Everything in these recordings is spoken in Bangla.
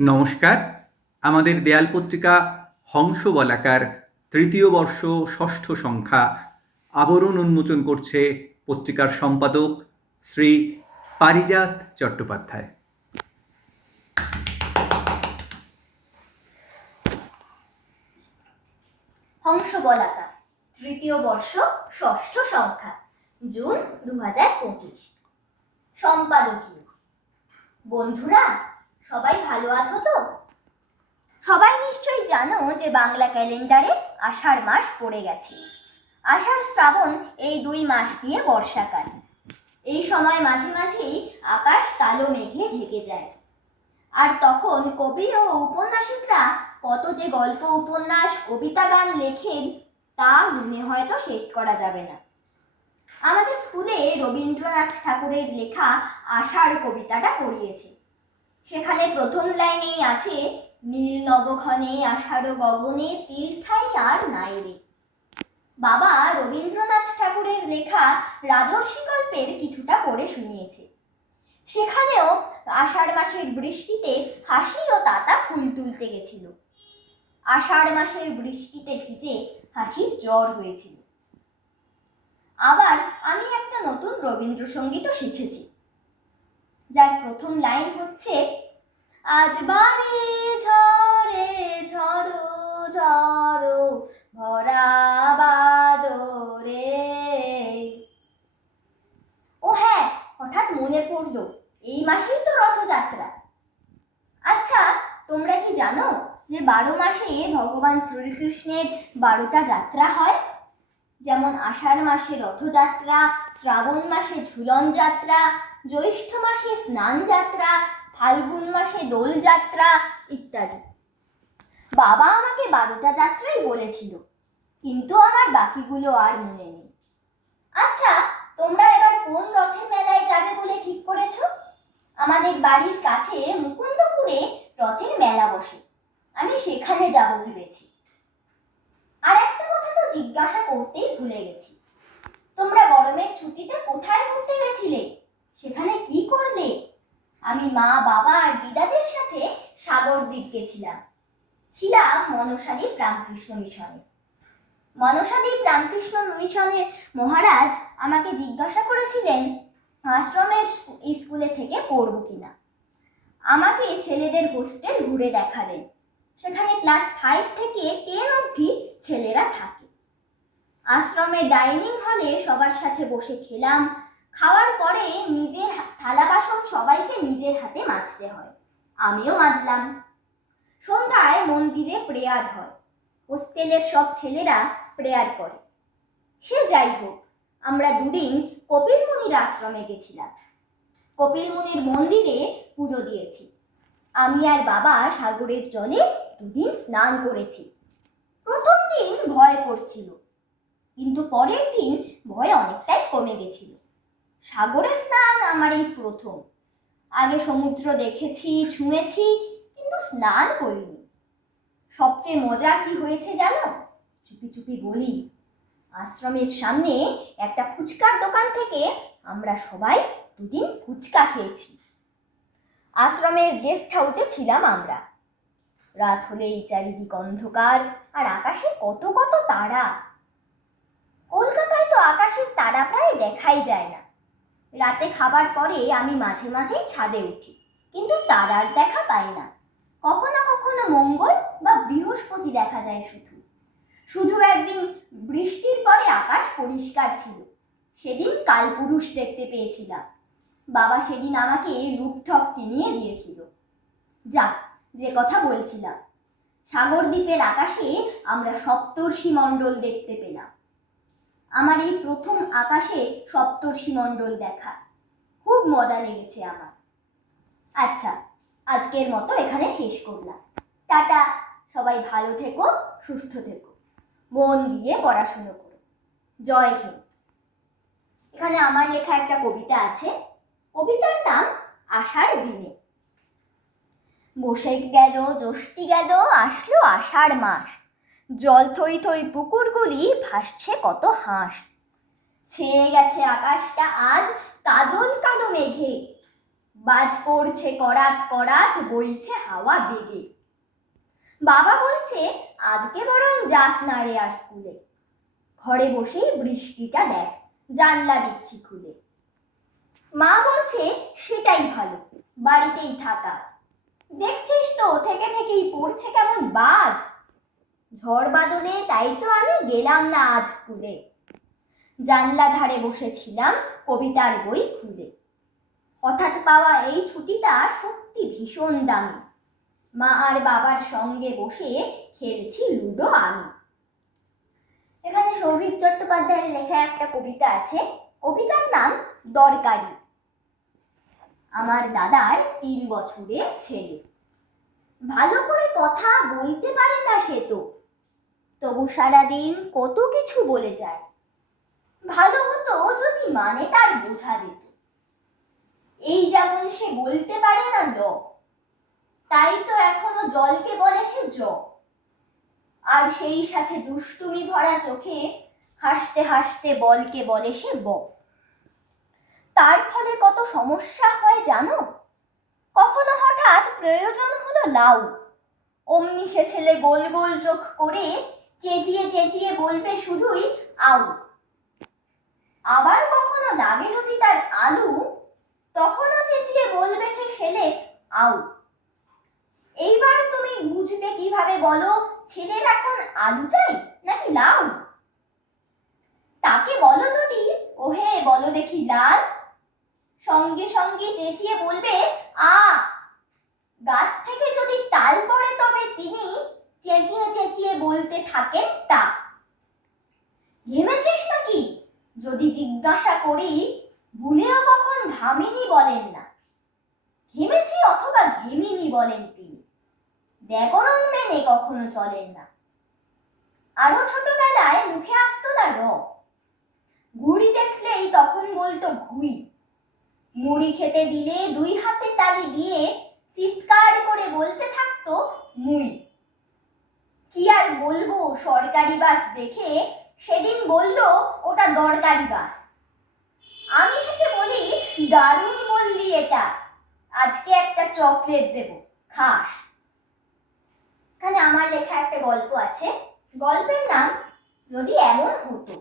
নমস্কার। আমাদের দেয়াল পত্রিকা হংস বলাকার তৃতীয় বর্ষ ষষ্ঠ সংখ্যা আবরণ উন্মোচন করছে পত্রিকার সম্পাদক শ্রী পারিজাত চট্টোপাধ্যায়। হংস বলাকার তৃতীয় বর্ষ ষষ্ঠ সংখ্যা জুন দু হাজার পঁচিশ। সম্পাদকীয়। বন্ধুরা সবাই ভালো আছো তো? সবাই নিশ্চয়ই জানো যে বাংলা ক্যালেন্ডারে আষাঢ় মাস পড়ে গেছে। আষাঢ় শ্রাবণ এই দুই মাস নিয়ে বর্ষাকাল। এই সময় মাঝে মাঝেই আকাশ কালো মেঘে ঢেকে যায়। আর তখন কবি ও উপন্যাসিকরা কত যে গল্প, উপন্যাস, কবিতা, গান লেখেন, তা গুণে হয়তো শেষ করা যাবে না। আমাদের স্কুলে রবীন্দ্রনাথ ঠাকুরের লেখা আষাঢ় কবিতাটা পড়িয়েছে। সেখানে প্রথম লাইনেই আছে, নীল নবক্ষণে আষাঢ় গগনে তীর্থাই আর নাই রে। বাবা রবীন্দ্রনাথ ঠাকুরের লেখা রাজর্ষি গল্পের কিছুটা পড়ে শুনিয়েছে। সেখানেও আষাঢ় মাসের বৃষ্টিতে হাসি ও তাতা ফুল তুলতে গেছিল। আষাঢ় মাসের বৃষ্টিতে ভিজে হাসির জ্বর হয়েছিল। আবার আমি একটা নতুন রবীন্দ্রসঙ্গীতও শিখেছি। যার প্রথম লাইন হচ্ছে, আজ বারে ঝরে ঝড়ো ঝড়ো ভরা বাদরে। ও হ্যাঁ হঠাৎ মনে পড়ল, এই মাসেই তো রথযাত্রা। আচ্ছা তোমরা কি জানো যে বারো মাসে ভগবান শ্রীকৃষ্ণের বারোটা যাত্রা হয়? যেমন আষাঢ় মাসে রথযাত্রা, শ্রাবণ মাসে ঝুলন যাত্রা জ্যৈষ্ঠ মাসে স্নান যাত্রা, ফাল্গুন মাসে দোল যাত্রা ইত্যাদি। বাবা আমাকে বারোটা যাত্রাই বলেছিল, কিন্তু আমার বাকিগুলো আর মনে নেই। আচ্ছা তোমরা এবার কোন রথের মেলায় যাবে বলে ঠিক করেছ? আমাদের বাড়ির কাছে মুকুন্দপুরে রথের মেলা বসে, আমি সেখানে যাব ভেবেছি। আর একটা কথা তো জিজ্ঞাসা করতেই ভুলে গেছি। তোমরা গরমের ছুটিতে কোথায় ঘুরতে গেছিলে? সেখানে কি করলে? আমি মা, বাবা আর দিদাদের সাথে সাগরদ্বীপ গেছিলাম ছিলাম। মনসাদ্বীপ রামকৃষ্ণ মিশনে। মনসাদ্বীপ রামকৃষ্ণ মিশনের মহারাজ আমাকে জিজ্ঞাসা করেছিলেন, আশ্রমের স্কুলে থেকে পড়ব কিনা? আমাকে ছেলেদের হোস্টেল ঘুরে দেখালেন। সেখানে ক্লাস ফাইভ থেকে টেন অবধি ছেলেরা থাকে। আশ্রমে ডাইনিং হলে সবার সাথে বসে খেলাম খাওয়ার পরে নিজের থালা বাসন সবাইকে নিজের হাতে মাজতে হয়। আমিও মাজলাম। সন্ধ্যায় মন্দিরে প্রেয়ার হয়। হোস্টেলের সব ছেলেরা প্রেয়ার করে। সে যাই হোক, আমরা দুদিন কপিল মুনির আশ্রমে গেছিলাম। কপিল মুনির মন্দিরে পুজো দিয়েছি। আমি আর বাবা সাগরের জলে দুদিন স্নান করেছি। প্রথম দিন ভয় করছিল, কিন্তু পরের দিন ভয় অনেকটাই কমে গেছিল। সাগরে স্নান আমার এই প্রথম। আগে সমুদ্র দেখেছি, ছুঁয়েছি, কিন্তু স্নান করিনি। সবচেয়ে মজা কি হয়েছে জানো? চুপি চুপি বলি, আশ্রমের সামনে একটা ফুচকার দোকান থেকে আমরা সবাই দুদিন ফুচকা খেয়েছি। আশ্রমের গেস্ট হাউসে ছিলাম আমরা। রাত হলেই চারিদিক অন্ধকার, আর আকাশে কত কত তারা। কলকাতায় তো আকাশের তারা প্রায় দেখাই যায় না। রাতে খাবার পরে আমি মাঝে মাঝেই ছাদে উঠি, কিন্তু তারার দেখা পাই না। কখনো কখনো মঙ্গল বা বৃহস্পতি দেখা যায় শুধু। শুধু একদিন বৃষ্টির পরে আকাশ পরিষ্কার ছিল। সেদিন কালপুরুষ দেখতে পেয়েছিলাম। বাবা সেদিন আমাকে লুপঠক চিনিয়ে দিয়েছিল। যাক, যে কথা বলছিলাম। সাগরদ্বীপের আকাশে আমরা সপ্তর্ষি মণ্ডল দেখতে পেলাম। আমার এই প্রথম আকাশে সপ্তর্ষি মণ্ডল দেখা। খুব মজা লেগেছে আমার। আচ্ছা আজকের মতো এখানে শেষ করলাম। টাটা, সবাই ভালো থেকো, সুস্থ থেকো। মন দিয়ে পড়াশুনো করো। জয় হিন্দ। এখানে আমার লেখা একটা কবিতা আছে। কবিতার নাম আষাঢ় দিনে। বসে গেল জ্যৈষ্ঠী গেল, আসলো আষাঢ় মাস। জল থই থই পুকুরগুলি ভাসছে কত হাঁস। ছেয়ে গেছে আকাশটা আজ কাজল কালো মেঘে। বাজ পড়ছে করাত করাত, বইছে হাওয়া বেগে। বাবা বলছে, আজকে বরং যাস না রে আর স্কুলে। ঘরে বসেই বৃষ্টিটা দেখ, জানলা দিচ্ছি খুলে। মা বলছে, সেটাই ভালো, বাড়িতেই থাকা দেখছিস তো, থেকে থেকেই পড়ছে কেমন বাজ? ঝড় বাদলে তাই তো আমি গেলাম না আজ স্কুলে। জানলা ধারে বসেছিলাম কবিতার বই খুলে। হঠাৎ পাওয়া এই ছুটিটা সত্যি ভীষণ দামি। মা আর বাবার সঙ্গে বসে খেলছি লুডো আমি। এখানে সৌভিক চট্টোপাধ্যায়ের লেখা একটা কবিতা আছে, কবিতার নাম দরকারি। আমার দাদার তিন বছরের ছেলে। ভালো করে কথা বলতে পারে না সে তো। তবু সারাদিন কত কিছু বলে যায়। ভালো হতো যদি মানে তার বোঝা যেত। এই যেমন সে বলতে পারে না ল তাই তো এখনও জলকে বলে সে জ আর সেই সাথে দুষ্টুমি ভরা চোখে হাসতে হাসতে বলকে বলে সে ব তার ফলে কত সমস্যা হয় জানো? কখনো হঠাৎ প্রয়োজন হলো লাউ। অমনি সে ছেলে গোল গোল চোখ করে চেঁচিয়ে চেঁচিয়ে বলবে শুধুই, আউ। আবার কখনো লাগে যদি তার আলু, তখনও চেঁচিয়ে বলবে সে ছেলে, আউ। এইবার তুমি বুঝবে কীভাবে বলো, ছেলের এখন আলু চাই নাকি লাউ? তাকে বলো যদি, ওহে, বলো দেখি লাল। সঙ্গে সঙ্গে চেঁচিয়ে বলবে, আ। গাছ থেকে যদি তাল পড়ে তবে তিনি চেঁচিয়ে চেঁচিয়ে বলতে থাকেন তা। ঘেমেছিস নাকি? যদি জিজ্ঞাসা করি, ভুলেও কখন ঘামিনি বলেন না। ঘেমেছি অথবা ঘেমিনি বলেন তিনি। ব্যাকরণ মেনে কখনো চলেন না। আরও ছোটবেলায় মুখে আসতো না র। ঘুড়ি দেখলেই তখন বলতো ঘুই। মুড়ি খেতে দিলে দুই হাতে তালি দিয়ে চিৎকার করে বলতে থাকতো মুই। কি আর বলব, সরকারি বাস দেখে সেদিন বলল, ওটা দরকারি বাস। আমি হেসে বলি, দারুণ বললি এটা। আজকে একটা চকলেট দেব, খাস। এখানে আমার লেখা একটা গল্প আছে। গল্পের নাম, যদি এমন হতো।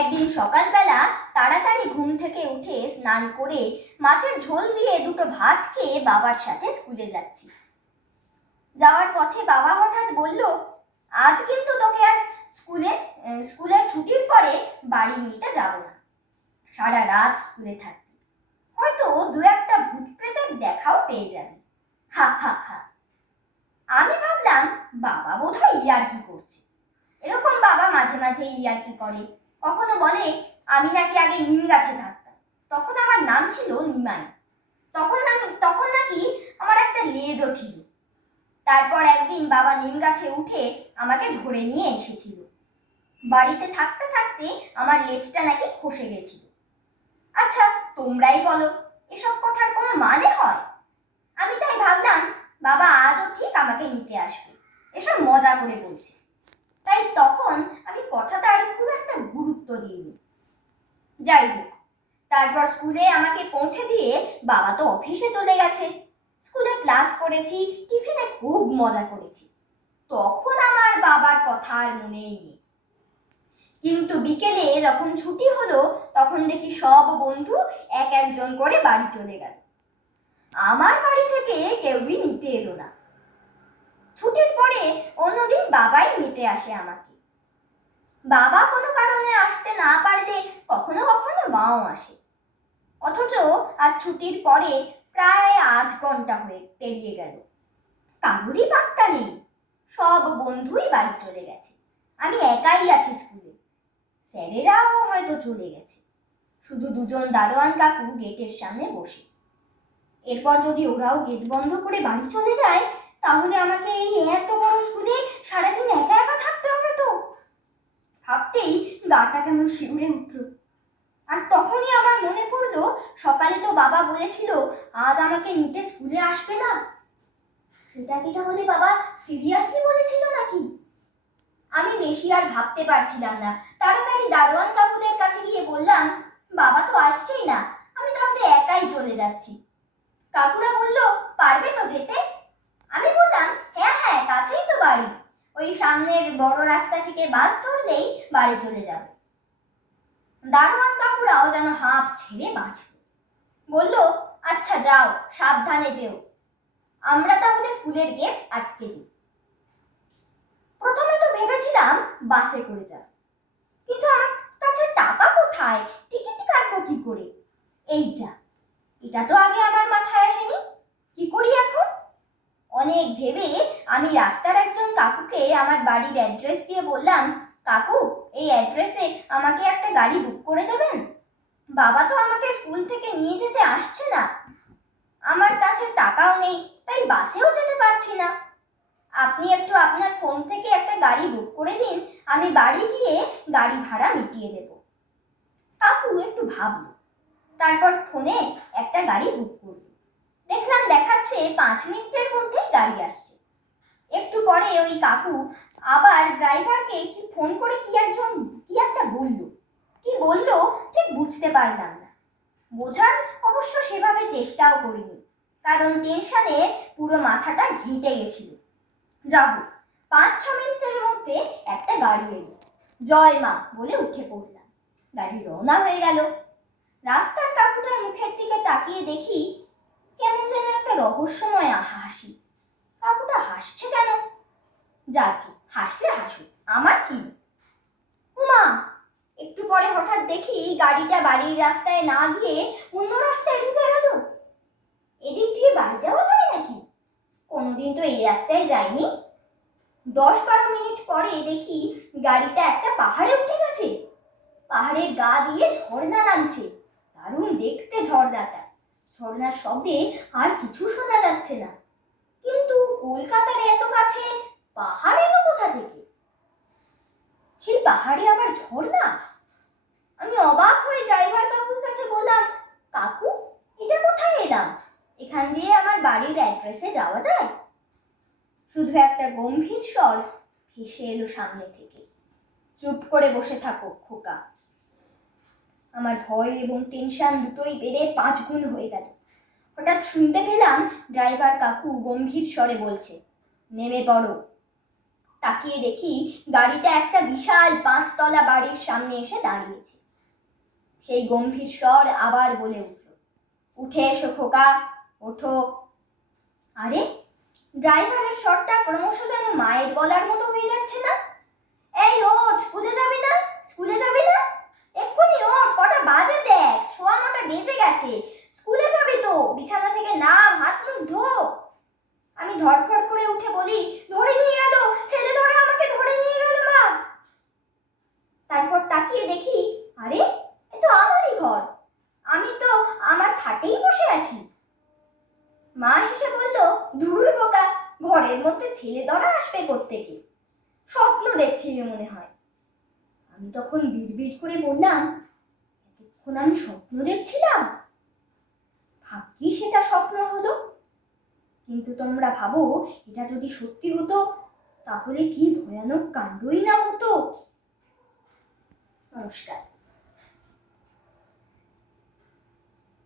একদিন সকালবেলা তাড়াতাড়ি ঘুম থেকে উঠে স্নান করে মাছের ঝোল দিয়ে দুটো ভাত খেয়ে বাবার সাথে স্কুলে যাচ্ছি। যাওয়ার পথে বাবা হঠাৎ বলল, আজ কিন্তু তোকে আর স্কুলে স্কুলের ছুটির পরে বাড়ি নিতে যাব না। সারা রাত স্কুলে থাকবি। হয়তো দু একটা ভূত প্রেতের দেখাও পেয়ে যাবি। হা হা হা। আমি ভাবলাম, বাবা বোধহয় ইয়ার্কি করছে। এরকম বাবা মাঝে মাঝে ইয়ার্কি করে। কখনো বলে, আমি নাকি আগে নিম গাছে থাকতাম। তখন আমার নাম ছিল নিমাই। তখন আমি তখন নাকি আমার একটা লেজও ছিল। তারপর একদিন বাবা নিম গাছে উঠে আমাকে ধরে নিয়ে এসেছিল। বাড়িতে থাকতে থাকতে আমার লেজটা নাকি খসে গেছিল। আচ্ছা তোমরাই বলো, এসব কথার কোনো মানে হয়? আমি তাই ভাবলাম, বাবা আজও ঠিক আমাকে নিতে আসবে। এসব মজা করে বলছে। তাই তখন আমি কথাটার খুব একটা গুরুত্ব দিইনি। যাই হোক, তারপর স্কুলে আমাকে পৌঁছে দিয়ে বাবা তো অফিসে চলে গেছে। স্কুলে ক্লাস করেছি, টিফিনে খুব মজা করেছি। তখন আমার বাবার কথা আর মনেই নেই। কিন্তু বিকেলে যখন ছুটি হলো, তখন দেখি সব বন্ধু এক একজন করে বাড়ি চলে গেল। আমার বাড়ি থেকে কেউই নিতে এলো না। ছুটির পরে অন্যদিন বাবাই নিতে আসে আমাকে। বাবা কোনো কারণে আসতে না পারলে কখনো কখনো মাও আসে। অথচ আজ ছুটির পরে প্রায় আধ ঘণ্টা হয়ে পেরিয়ে গেল। কারোরই পাত্তা নেই। সব বন্ধুই বাড়ি চলে গেছে। আমি একাই আছি স্কুলে। স্যারেরাও হয়তো চলে গেছে। শুধু দুজন দারোয়ান কাকু গেটের সামনে বসে। এরপর যদি ওরাও গেট বন্ধ করে বাড়ি চলে যায়, তাহলে আমাকে এই এত বড় স্কুলে সারাদিন একা একা থাকতে হবে তো? ভাবতেই গাটা কেমন শিউরে উঠল। আর তখনই আমার মনে পড়ল, সকালে তো বাবা বলেছিল, আজ আমাকে নিতে স্কুলে আসবে না। সেটা কি তাহলে বাবা সিরিয়াসলি বলেছিল নাকি? আমি বেশি আর ভাবতে পারছিলাম না। তাড়াতাড়ি দারোয়ান কাকুদের কাছে গিয়ে বললাম, বাবা তো আসছেই না, আমি তাহলে একাই চলে যাচ্ছি। কাকুরা বলল, পারবে তো যেতে? আমি বললাম হ্যাঁ হ্যাঁ কাছেই তো বাড়ি। ওই সামনের বড় রাস্তা থেকে বাস ধরলেই বাড়ি চলে যাবে। দারোয়ান কাকুরাও যেন হাঁপ ছেড়ে বাঁচল। বলল আচ্ছা যাও, সাবধানে যেও। আমরা তাহলে স্কুলের গেট আটকে দিই। প্রথমে তো ভেবেছিলাম বাসে করে যাব। কিন্তু আমার কাছে টাকা কোথায়? টিকিট কাটবো কি করে? এই যা, এটা তো আগে আমার মাথায় আসেনি। কি করি এখন? অনেক ভেবে আমি রাস্তার একজন কাকুকে আমার বাড়ির অ্যাড্রেস দিয়ে বললাম কাকু, এই অ্যাড্রেসে আমাকে একটা গাড়ি বুক করে দেবেন? বাবা তো আমাকে স্কুল থেকে নিয়ে যেতে আসছে না। আমার কাছে টাকাও নেই, তাই বাসেও যেতে পারছি না। আপনি একটু আপনার ফোন থেকে একটা গাড়ি বুক করে দিন, আমি বাড়ি গিয়ে গাড়ি ভাড়া মিটিয়ে দেব। কাকু একটু ভাবল। তারপর ফোনে একটা গাড়ি বুক করল। দেখলাম দেখাচ্ছে পাঁচ মিনিটের মধ্যেই গাড়ি আসছে। একটু পরে ওই কাকু আবার ড্রাইভারকে কি ফোন করে কি একজন, কি একটা বলল? কি বলল ঠিক বুঝতে পারলাম না। বোঝার অবশ্য সেভাবে চেষ্টাও করিনি, কারণ টেনশনে পুরো মাথাটা ঘেঁটে গেছিল। যা হোক, পাঁচ ছ মিনিটের মধ্যে একটা গাড়ি এলো। জয় মা বলে উঠে পড়লাম। গাড়ি রওনা হয়ে গেল। রাস্তার কাকুটার মুখের দিকে তাকিয়ে দেখি কেমন যেন একটা রহস্যময় হাসি। কাকুটা হাসছে কেন? যাক হাসলে হাসুক আমার কি? উমা, একটু পরে হঠাৎ দেখি গাড়িটা বাড়ির রাস্তায় না গিয়ে অন্য রাস্তায় ঢুকে গেল। এদিক দিয়ে বাড়ি যাওয়া যায় নাকি? কোনোদিন তো এই রাস্তায় যায়নি দশ বারো মিনিট পরে দেখি গাড়িটা একটা পাহাড়ে উঠে গেছে। পাহাড়ের গা দিয়ে ঝর্ণা নামছে। দারুণ দেখতে ঝর্ণাটা। ঝর্ণার শব্দে আর কিছু শোনা যাচ্ছে না। কিন্তু কলকাতার এত কাছে পাহাড় এলো কোথা থেকে। সেই পাহাড়ে আবার ঝর্ণা? আমি অবাক হয়ে ড্রাইভার কাকুর কাছে বললাম, কাকু, এটা কোথায় এলাম? এখান দিয়ে আমার বাড়ির অ্যাড্রেসে যাওয়া যায়? শুধু একটা গম্ভীর স্বর ভেসে এলো সামনে থেকে। চুপ করে বসে থাকো, খোকা। আমার ভয় এবং টেনশন দুটোই বেড়ে পাঁচ গুণ হয়ে গেল। হঠাৎ শুনতে পেলাম ড্রাইভার কাকু গম্ভীর স্বরে বলছে, নেমে পড়ো। তাকিয়ে দেখি গাড়িটা একটা বিশাল পাঁচতলা বাড়ির সামনে এসে দাঁড়িয়েছে। সেই গম্ভীর স্বর আবার বলে উঠল, উঠে এসো খোকা, ওঠো। আরে, ড্রাইভারের স্বরটা ক্রমশ যেন মায়ের গলার মতো হয়ে যাচ্ছে না? এই ওঠ স্কুলে যাবি না স্কুলে যাবি না এক্ষুনি ওঠ কটা বাজে দেখ সোয়া নটা বেজে গেছে স্কুলে যাবি তো বিছানা থেকে নাম হাত মুখ ধো আমি ধরফড় করে উঠে বলি ধরে নিয়ে গেল ছেলে ধরে আমাকে ধরে নিয়ে গেল মা তারপর তাকিয়ে দেখি আরে এ তো আমারই ঘর আমি তো আমার খাটেই বসে আছি মা হেসে বলল দূর বোকা ঘরের মধ্যে ছেলে ধরা আসবে কোত্থেকে স্বপ্ন দেখছিলে মনে হয়। আমি তখন বিড়বিড় করে বললাম, এতক্ষণ আমি স্বপ্ন দেখছিলাম। ভাগ্যি সেটা স্বপ্ন হলো। কিন্তু তোমরা ভাবো, এটা যদি সত্যি হতো, তাহলে কি ভয়ানক কাণ্ডই না হতো? নমস্কার।